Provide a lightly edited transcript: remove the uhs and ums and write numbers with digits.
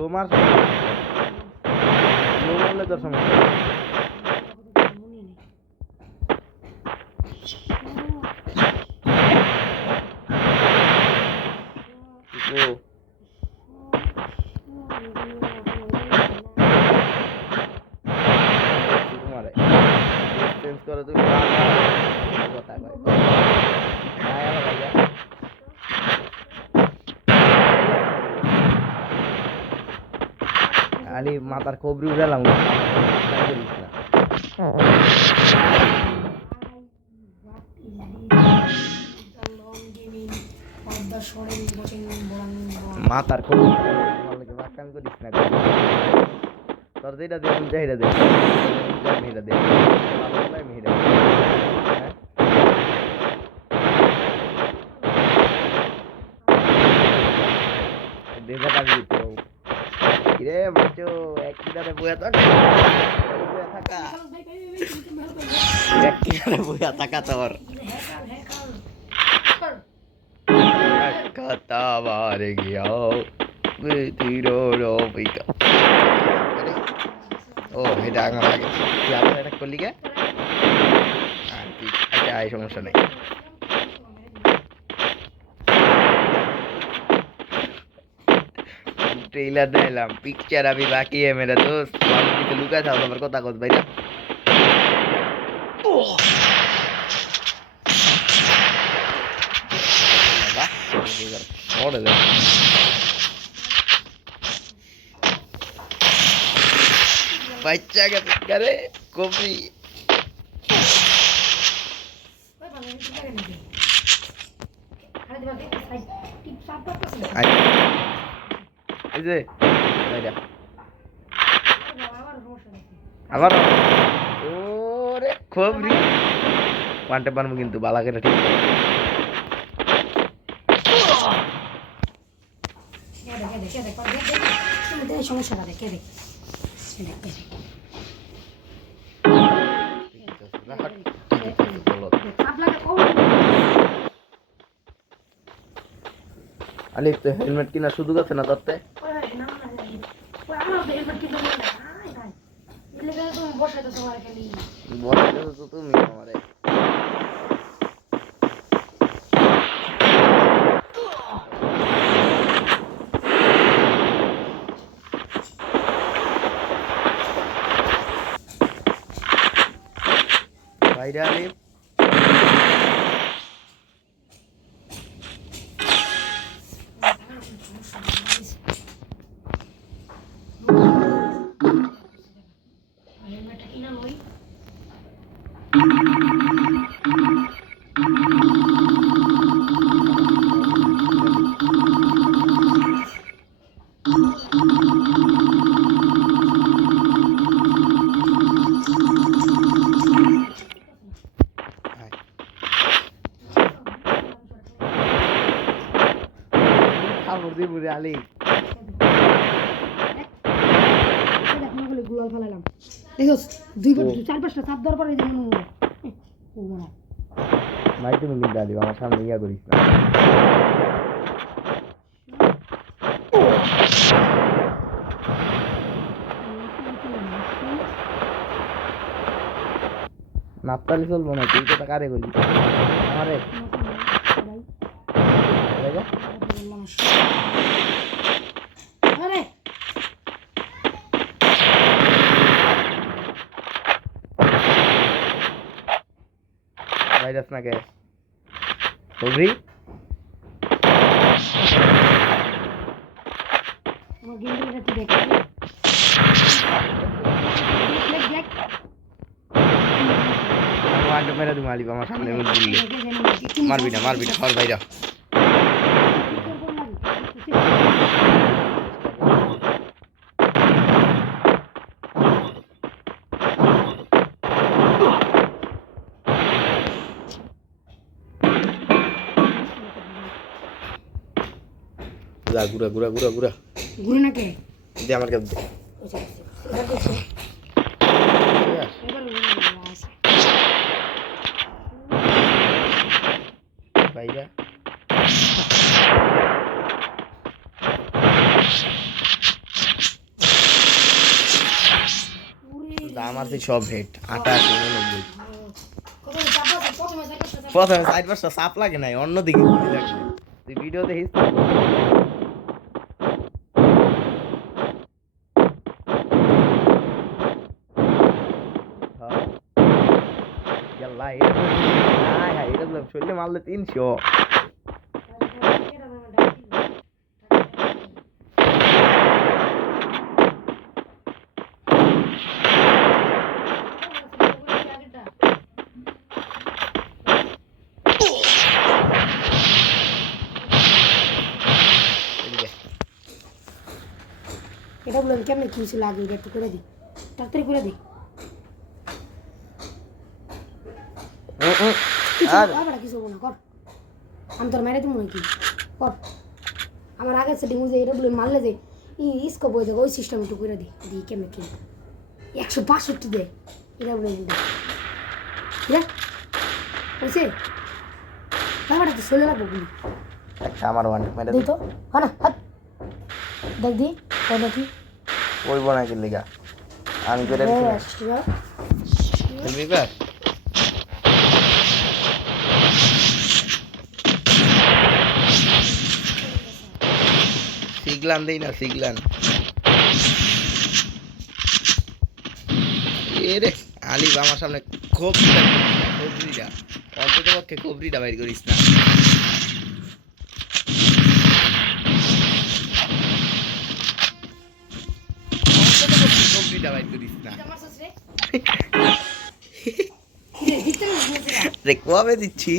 Slow মার, slow মারলে তোর সমস্যা। আলি মাথার কবরি উড়ালাম না। মাথার কবরি করিস না, তোর যেটা দেখ চাহিদা দেখ মেয়েটা দেখ মেয়েটা রে বাচ্চো এক কিনারে বইয়া থাকা তোর কথা মারে গিয়া ও এটা আমার আগে তুই আবার এটা করলি গে? আচ্ছা সমস্যা নেই। ट्रेलर दिलाम पिक्चर अभी बाकी है मेरा दोस्त, तो लुका था तो मेरे को ताकत भाई ना बच्चा क्या करे कॉफी আবার ওরে খবরি পান্টে পারবো কিন্তু বালা করে ঠিক সমস্যা দেখে দেখ আলি তো হেলমেট কিনা শুধু আছে না তাতে তুমি আমারে বাইরে আলি বুড়ি আলি গুলাল ফেলাইলাম দেখোস দুই চার পাঁচটা চাপ দেওয়ার পরে যেমন ভাই তুমি কিন্তু আলি আমার সামনে ইয়া করিস না নাপতালি চলবো না তুই তো কারে করলি আমারে ভাইরাস না কে বুঝলি মেরা তুমি আলিপ আমার সামনে মারবি না ঘর বাইরা ঘুরা ঘুরা ঘুরা ঘুরা ঘুরে না কে দে আমার কাছে বাইরা মারছি সব হেড 88 89 কত চাপ আছে প্রথমে চাপ আছে প্রথমে সাইড পাশটা চাপ লাগে নাই অন্যদিকে গুলি লাগছে তুই ভিডিও দেখিস তো? হ্যাঁ। ইয়াল্লা, এটা তো- হায় হায়, এটা তো শরীরে মারলে 300। এদিকে। এটা বলেন কেমনে কি ছিল আগে এটা একটু করে দিই তাড়াতাড়ি করে দিই কিছু আর আবার কিছু হবো না কর আমি তোর মেরে দিব নাকি কর আমার আগের সেটিং যে এটা বলে মারলে যে স্কোপ হয়ে যাবে ওই সিস্টেম একটু করে দিই দিই কেমনে কি 162 দে এটা বলে ঠিক আছে তারপরে তো চলে লাগবো গুলি একটা আমার ওয়ান মেরে দিই তো হ্যাঁ না হাত দেখ দি ওই নাকি ওই বনাই লিগা আমি করে তুমি বার সিগলান দেই না সিগলান এ রে আলিফ আমার সামনে খবরিটা অন্তত পক্ষে খবরিটা বাইর করিস না অন্তত পক্ষে খবরিটা বাইর করিস না রে কবে দিচ্ছি